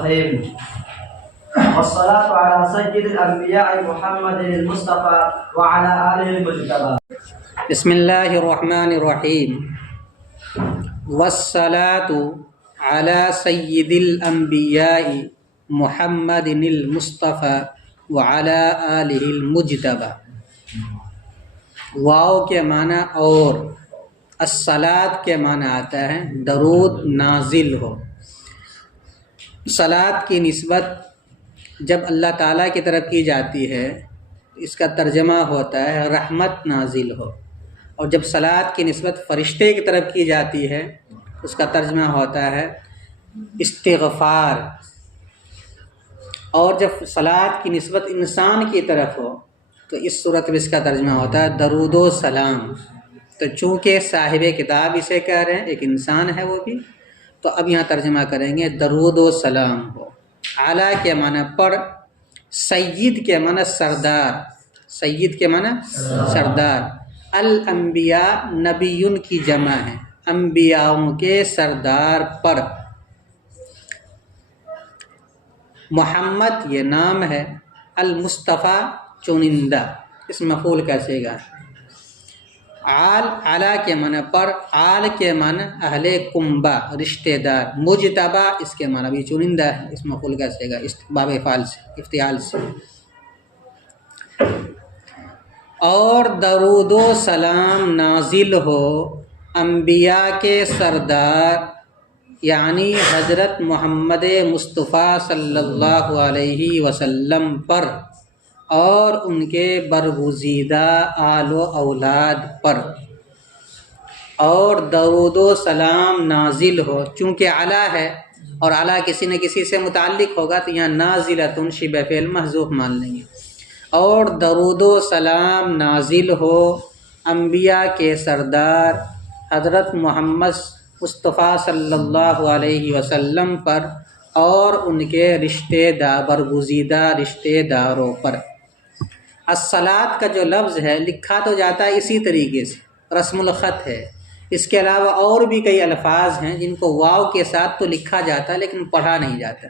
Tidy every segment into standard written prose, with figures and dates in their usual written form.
الرحيم والصلاة على سيد الأنبياء محمد المصطفى وعلى آله المجتبى. بسم الله الرحمن الرحيم والصلاة على سيد الأنبياء محمد المصطفى وعلى آله المجتبى. واو کے معنی اور الصلاۃ کے معنی آتا ہے درود نازل ہو. صلاۃ کی نسبت جب اللہ تعالیٰ کی طرف کی جاتی ہے اس کا ترجمہ ہوتا ہے رحمت نازل ہو، اور جب صلاۃ کی نسبت فرشتے کی طرف کی جاتی ہے اس کا ترجمہ ہوتا ہے استغفار، اور جب صلاۃ کی نسبت انسان کی طرف ہو تو اس صورت میں اس کا ترجمہ ہوتا ہے درود و سلام. تو چونکہ صاحب کتاب اسے کہہ رہے ہیں، ایک انسان ہے وہ بھی، تو اب یہاں ترجمہ کریں گے درود و سلام ہو. اعلیٰ کے معنی پر، سید کے معنی سردار، سید کے معنی سردار. الانبیاء نبیون کی جمع ہے، انبیاؤں کے سردار پر. محمد یہ نام ہے، المصطفیٰ چنندہ، اس مفعول کا صیغہ ہے. آل اعلیٰ کے معنی پر، آل کے معنی اہل کنبہ رشتہ دار. مجتبہ اس کے معنی بھی چنندہ ہے، اس مفعول کا صیغہ باب افعال سے افتعال سے. اور درود و سلام نازل ہو انبیاء کے سردار یعنی حضرت محمد مصطفیٰ صلی اللہ علیہ وسلم پر اور ان کے برگزیدہ آل و اولاد پر. اور درود و سلام نازل ہو، چونکہ اعلیٰ ہے اور اعلیٰ کسی نہ کسی سے متعلق ہوگا تو یہاں نازلۃ شبہ فعل محذوف مان لیں گے. اور درود و سلام نازل ہو انبیاء کے سردار حضرت محمد مصطفیٰ صلی اللہ علیہ وسلم پر اور ان کے رشتہ دار برگزیدہ رشتہ داروں پر. الصلاۃ کا جو لفظ ہے لکھا تو جاتا ہے اسی طریقے سے، رسم الخط ہے. اس کے علاوہ اور بھی کئی الفاظ ہیں جن کو واو کے ساتھ تو لکھا جاتا ہے لیکن پڑھا نہیں جاتا،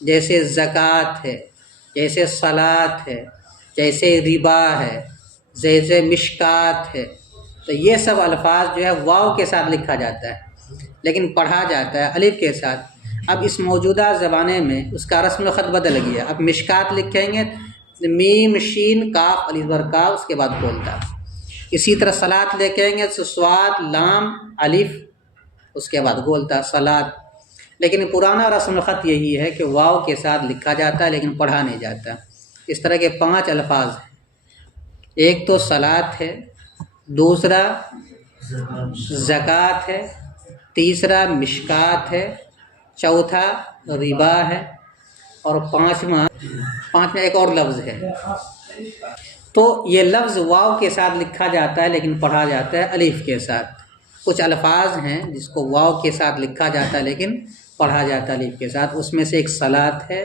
جیسے زکوٰۃ ہے، جیسے صلاۃ ہے، جیسے ربا ہے، جیسے مشکات ہے. تو یہ سب الفاظ جو ہے واو کے ساتھ لکھا جاتا ہے لیکن پڑھا جاتا ہے الف کے ساتھ. اب اس موجودہ زمانے میں اس کا رسم الخط بدل گیا. اب مشکات لکھیں گے میم شین کاف الف بر کاف اس کے بعد بولتا. اسی طرح صلاۃ لکھیں گے تو صاد لام الف اس کے بعد بولتا صلاۃ. لیکن پرانا رسم الخط یہی ہے کہ واو کے ساتھ لکھا جاتا ہے لیکن پڑھا نہیں جاتا. اس طرح کے 5 الفاظ ہیں. ایک تو صلاۃ ہے، دوسرا زکوٰۃ ہے، تیسرا مشکات ہے، چوتھا ربا ہے، اور پانچواں ایک اور لفظ ہے. تو یہ لفظ واو کے ساتھ لکھا جاتا ہے لیکن پڑھا جاتا ہے الف کے ساتھ. کچھ الفاظ ہیں جس کو واو کے ساتھ لکھا جاتا ہے لیکن پڑھا جاتا ہے الف کے ساتھ. اس میں سے ایک صلاۃ ہے،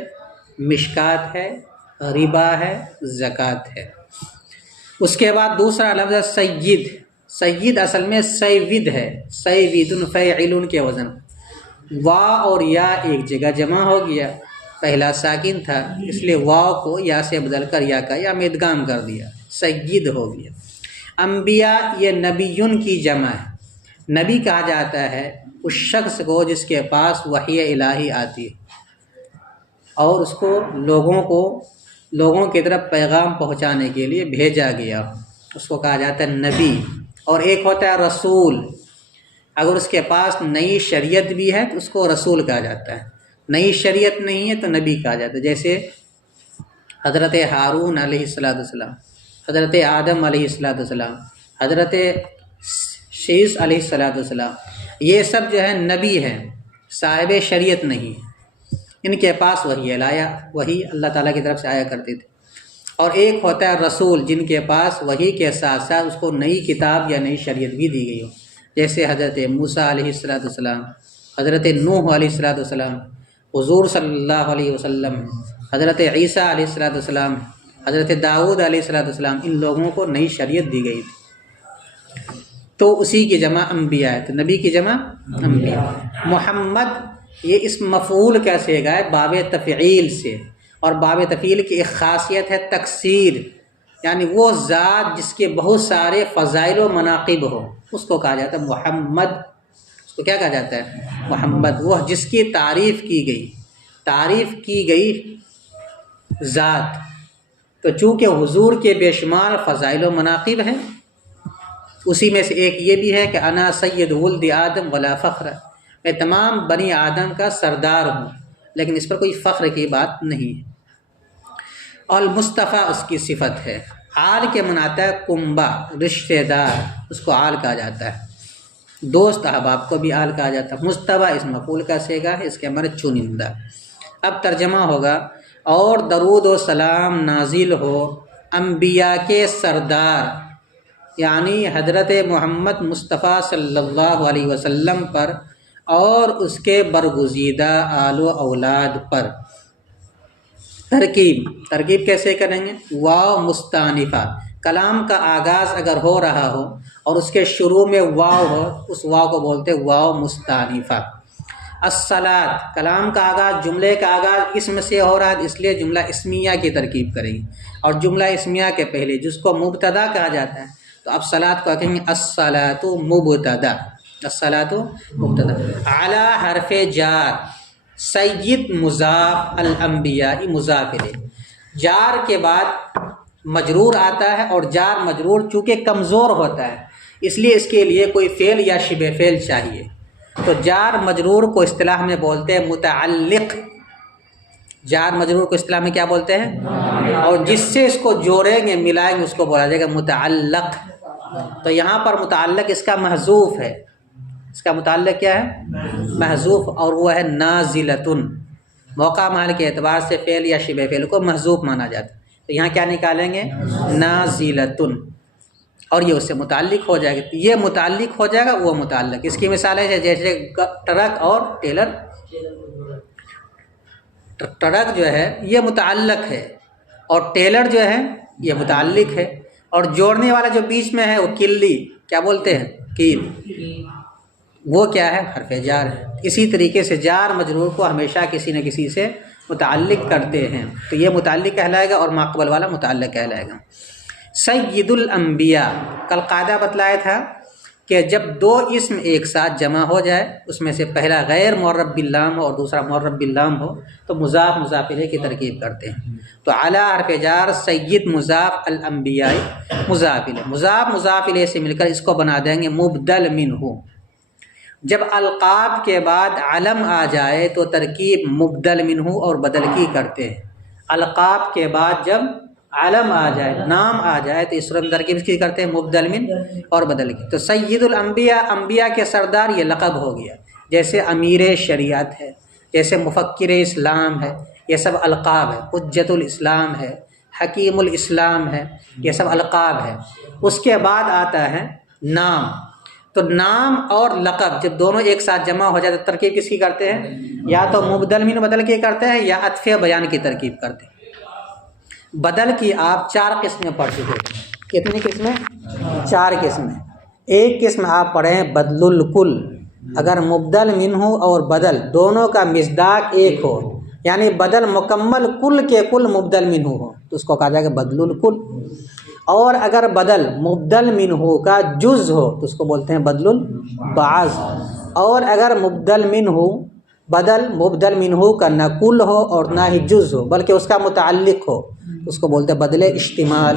مشکات ہے، ربا ہے، زکوٰۃ ہے. اس کے بعد دوسرا لفظ ہے سید. سید اصل میں سیود ہے، سیود فاعل کے وزن. وا اور یا ایک جگہ جمع ہو گیا، پہلا ساکن تھا اس لیے واو کو یا سے بدل کر یا کا یا میں ادغام کر دیا، سید ہو گیا. انبیاء یہ نبیون کی جمع ہے. نبی کہا جاتا ہے اس شخص کو جس کے پاس وحی الہی آتی ہے اور اس کو لوگوں کی طرف پیغام پہنچانے کے لیے بھیجا گیا، اس کو کہا جاتا ہے نبی. اور ایک ہوتا ہے رسول، اگر اس کے پاس نئی شریعت بھی ہے تو اس کو رسول کہا جاتا ہے، نئی شریعت نہیں ہے تو نبی کہا جاتا ہے. جیسے حضرت ہارون علیہ السلام، حضرت آدم علیہ السلام، حضرت شیس علیہ السلام، یہ سب جو ہے نبی ہیں، صاحب شریعت نہیں. ان کے پاس وہی اللہ تعالیٰ کی طرف سے آیا کرتے تھے. اور ایک ہوتا ہے رسول جن کے پاس وحی کے ساتھ ساتھ اس کو نئی کتاب یا نئی شریعت بھی دی گئی ہو، جیسے حضرت موسیٰ علیہ السلام، حضرت نوح علیہ السلام، حضور صلی اللہ علیہ وسلم، حضرت عیسیٰ علیہ السلام، حضرت داؤد علیہ السلام. ان لوگوں کو نئی شریعت دی گئی تھی. تو اسی کی جمع انبیاء ہے، تو نبی کی جمع انبیاء. محمد یہ اسم مفعول کا صیغہ ہے باب تفعیل سے، اور باب تفعیل کی ایک خاصیت ہے تکثیر، یعنی وہ ذات جس کے بہت سارے فضائل و مناقب ہو اس کو کہا جاتا ہے محمد۔ اس کو کیا کہا جاتا ہے؟ محمد۔ وہ جس کی تعریف کی گئی ذات۔ تو چونکہ حضور کے بے شمار فضائل و مناقب ہیں، اسی میں سے ایک یہ بھی ہے کہ انا سید ولد آدم ولا فخر، میں تمام بنی آدم کا سردار ہوں، لیکن اس پر کوئی فخر کی بات نہیں ہے۔ اور مصطفیٰ اس کی صفت ہے۔ آل کے مناتا ہے کنبہ، رشتہ دار، اس کو آل کہا جاتا ہے، دوست احباب کو بھی آل کہا جاتا ہے۔ مصطفیٰ اس مفعول کا صیغہ ہے، اس کے ہمارے چنندہ۔ اب ترجمہ ہوگا، اور درود و سلام نازل ہو انبیاء کے سردار یعنی حضرت محمد مصطفیٰ صلی اللہ علیہ وسلم پر اور اس کے برگزیدہ آل و اولاد پر۔ ترکیب کیسے کریں گے؟ واو مستانفہ، کلام کا آغاز اگر ہو رہا ہو اور اس کے شروع میں واو ہو، اس واو کو بولتے واو مستانفہ۔ الصلاۃ، کلام کا آغاز، جملے کا آغاز اسم سے ہو رہا ہے، اس لیے جملہ اسمیہ کی ترکیب کریں گے، اور جملہ اسمیہ کے پہلے جس کو مبتدا کہا جاتا ہے، تو اب صلاۃ کو کہیں گے الصلاۃ مبتدا، الصلاۃ مبتدا۔ اعلی حرف جار، سید مضاف، الانبیاء مضاف الیہ۔ جار کے بعد مجرور آتا ہے، اور جار مجرور چونکہ کمزور ہوتا ہے اس لیے اس کے لیے کوئی فعل یا شبہ فعل چاہیے، تو جار مجرور کو اصطلاح میں بولتے ہیں متعلق۔ جار مجرور کو اصطلاح میں کیا بولتے ہیں؟ اور جس سے اس کو جوڑیں گے ملائیں گے اس کو بولا جائے گا متعلق۔ تو یہاں پر متعلق اس کا محذوف ہے، اس کا متعلق کیا ہے؟ محذوف، اور وہ ہے نازلتن۔ موقع محل کے اعتبار سے فعل یا شبہ فعل کو محذوف مانا جاتا ہے، تو یہاں کیا نکالیں گے؟ نازلتن، اور یہ اس سے متعلق ہو جائے گا۔ یہ متعلق ہو جائے گا، وہ متعلق۔ اس کی مثال ہے جیسے ٹرک اور ٹیلر۔ ٹرک جو ہے یہ متعلق ہے، اور ٹیلر جو ہے یہ متعلق ہے، اور جوڑنے والا جو بیچ میں ہے وہ کلی، کیا بولتے ہیں؟ کیل، وہ کیا ہے؟ حرف جار ہے۔ اسی طریقے سے جار مجرور کو ہمیشہ کسی نہ کسی سے متعلق کرتے ہیں، تو یہ متعلق کہلائے گا، اور ماقبل والا متعلق کہلائے گا۔ سید الانبیاء، کل قاعدہ بتلایا تھا کہ جب دو اسم ایک ساتھ جمع ہو جائے، اس میں سے پہلا غیر معرب باللام ہو اور دوسرا معرب باللام ہو، تو مضاف مضاف الیہ کی ترکیب کرتے ہیں۔ تو اعلی حرف جار سید مضاف، الانبیاء مضاف الیہ، مضاف مضاف الیہ سے مل کر اس کو بنا دیں گے مبدل منہ۔ جب القاب کے بعد علم آ جائے تو ترکیب مبدل منہ اور بدل کی کرتے ہیں۔ القاب کے بعد جب علم آ جائے، نام آ جائے، تو اس صورت ترکیب کی کرتے ہیں مبدل من اور بدل کی۔ تو سید الانبیاء، انبیاء کے سردار، یہ لقب ہو گیا، جیسے امیر شریعت ہے، جیسے مفکر اسلام ہے، یہ سب القاب ہے۔ حجت الاسلام ہے، حکیم الاسلام ہے، یہ سب القاب ہے۔ اس کے بعد آتا ہے نام، تو نام اور لقب جب دونوں ایک ساتھ جمع ہو جائے تو ترکیب کس کی کرتے ہیں؟ یا تو مبدل من بدل کی کرتے ہیں، یا عطف بیان کی ترکیب کرتے ہیں۔ بدل کی آپ 4 قسمیں پڑھ چکے ہیں۔ کتنی قسمیں؟ 4 قسمیں۔ ایک قسم آپ پڑھیں بدل الکل، اگر مبدل منہ اور بدل دونوں کا مصداق ایک ہو، یعنی بدل مکمل کل کے کل مبدل منہ ہو، تو اس کو کہا جائے گا بدل الکل۔ اور اگر بدل مبدل منہ کا جز ہو تو اس کو بولتے ہیں بدل البعض۔ اور اگر مبدل منہ بدل مبدل منہ کا نہ کل ہو اور نہ ہی جز ہو بلکہ اس کا متعلق ہو، اس کو بولتے ہیں بدل اشتمال۔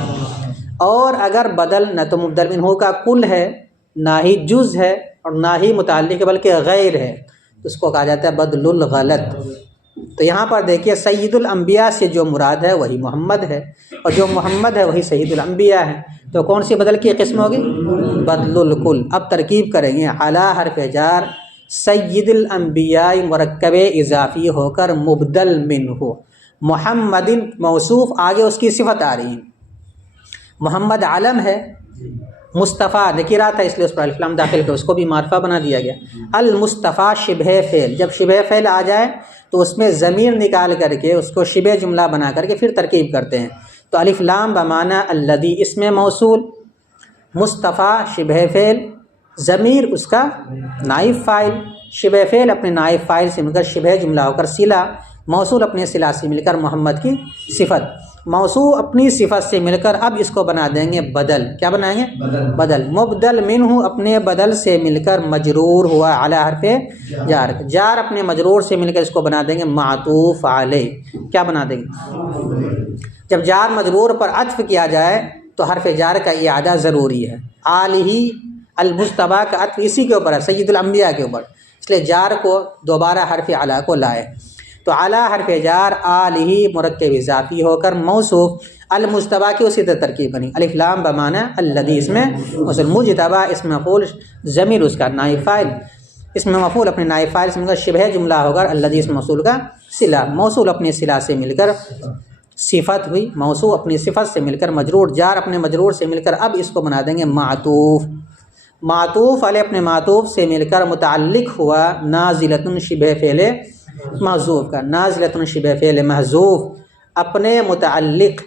اور اگر بدل نہ تو مبدل منہ کا کل ہے، نہ ہی جز ہے، اور نہ ہی متعلق ہے بلکہ غیر ہے، تو اس کو کہا جاتا ہے بدل الغلط۔ تو یہاں پر دیکھیے سید الانبیاء سے جو مراد ہے وہی محمد ہے، اور جو محمد ہے وہی سید الانبیاء ہے، تو کون سی بدل کی قسم ہوگی؟ بدل الکل۔ اب ترکیب کریں گے، اعلی حرف جار سید الانبیاء مرکب اضافی ہو کر مبدل منہ، محمد موصوف، آگے اس کی صفت آ رہی ہے۔ محمد علم ہے، مصطفیٰ نکرہ تھا اس لیے اس پر الف لام داخل کر اس کو بھی معرفہ بنا دیا گیا۔ المصطفیٰ شبہ فعل، جب شبہ فعل آ جائے تو اس میں ضمیر نکال کر کے اس کو شبہ جملہ بنا کر کے پھر ترکیب کرتے ہیں۔ تو الف لام بمعنی الذی اسم موصول، مصطفیٰ شبہ فعل، ضمیر اس کا نائب فاعل، شبہ فعل اپنے نائب فاعل سے مل کر شبہ جملہ ہو کر صلہ، موصول اپنے صلہ سے مل کر محمد کی صفت، موصول اپنی صفت سے مل کر اب اس کو بنا دیں گے بدل، کیا بنائیں گے؟ بدل۔ مبدل منہ اپنے بدل سے مل کر مجرور ہوا علی حرف جار، جار اپنے مجرور سے مل کر اس کو بنا دیں گے معطوف علیہ، کیا بنا دیں گے؟ جب جار مجرور پر عطف کیا جائے تو حرف جار کا اعادہ ضروری ہے۔ آلہ المجتبیٰ کا عطف اسی کے اوپر ہے، سید الانبیاء کے اوپر، اس لیے جار کو دوبارہ حرف اعلیٰ کو لائے، تو اعلیٰ حرف جار آلہ مرکب اضافی ہو کر موصوف، المجتبیٰ کی اسی طرح ترکیب بنی، الف لام بمعنی الذی، اس میں مجتبیٰ اس میں مفعول، ضمیر اس کا نائب فاعل، اس میں مفعول اپنے نائب فاعل سے مل کر شبہ جملہ ہوگا الذی اس موصول کا صلہ، موصول اپنے صلہ سے مل کر صفت ہوئی، موصول اپنی صفت سے مل کر مجرور، جار اپنے مجرور سے مل کر اب اس کو بنا دیں گے معطوف، معطوف علیہ اپنے معطوف سے مل کر متعلق ہوا نازلۃ شبہ فعل محذوف کا، نازلۃ شبہ فعل محذوف اپنے متعلق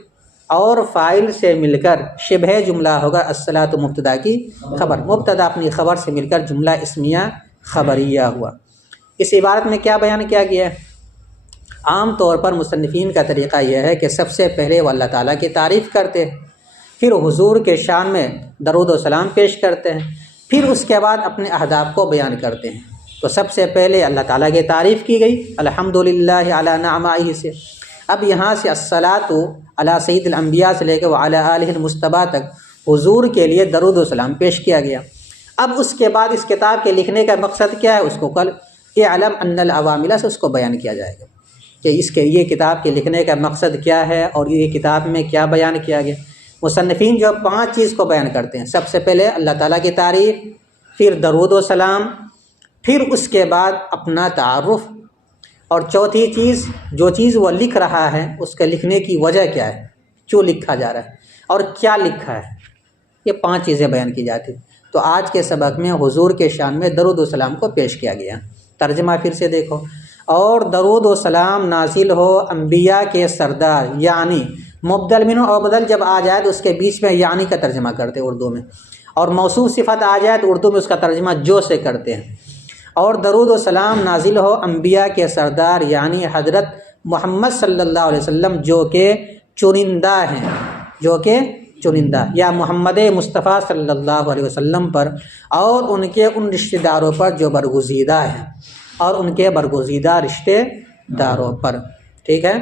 اور فاعل سے مل کر شبہ جملہ ہوگا الصلاۃ مبتدا کی خبر، مبتدا اپنی خبر سے مل کر جملہ اسمیہ خبریہ ہوا۔ اس عبارت میں کیا بیان کیا گیا ہے؟ عام طور پر مصنفین کا طریقہ یہ ہے کہ سب سے پہلے وہ اللہ تعالیٰ کی تعریف کرتے ہیں، پھر حضور کے شان میں درود و سلام پیش کرتے ہیں، پھر اس کے بعد اپنے اہداف کو بیان کرتے ہیں۔ تو سب سے پہلے اللہ تعالیٰ کی تعریف کی گئی الحمدللہ علی نعمائہ سے، اب یہاں سے الصلاۃ علی سید الانبیاء سے لے کے وعلی آلہ المجتبیٰ تک حضور کے لیے درود و سلام پیش کیا گیا۔ اب اس کے بعد اس کتاب کے لکھنے کا مقصد کیا ہے؟ اس کو کل اعلم ان العوامل سے اس کو بیان کیا جائے گا کہ اس کے یہ کتاب کے لکھنے کا مقصد کیا ہے اور یہ کتاب میں کیا بیان کیا گیا۔ مصنفین جو 5 چیز کو بیان کرتے ہیں، سب سے پہلے اللہ تعالیٰ کی تعریف، پھر درود و سلام، پھر اس کے بعد اپنا تعارف، اور چوتھی چیز جو چیز وہ لکھ رہا ہے اس کے لکھنے کی وجہ کیا ہے، کیوں لکھا جا رہا ہے اور کیا لکھا ہے، یہ 5 چیزیں بیان کی جاتی۔ تو آج کے سبق میں حضور کے شان میں درود و سلام کو پیش کیا گیا۔ ترجمہ پھر سے دیکھو، اور درود و سلام نازل ہو انبیاء کے سردار، یعنی مبدل منہ اور بدل جب آ جائے تو اس کے بیچ میں یعنی کا ترجمہ کرتے ہیں اردو میں، اور موصوف صفت آ جائے تو اردو میں اس کا ترجمہ جو سے کرتے ہیں۔ اور درود و سلام نازل ہو انبیاء کے سردار یعنی حضرت محمد صلی اللہ علیہ وسلم جو کہ چنندہ ہیں، جو کہ چنندہ، یا محمد مصطفیٰ صلی اللہ علیہ وسلم پر اور ان کے ان رشتہ داروں پر جو برگزیدہ ہیں، اور ان کے برگزیدہ رشتہ داروں پر، ٹھیک ہے۔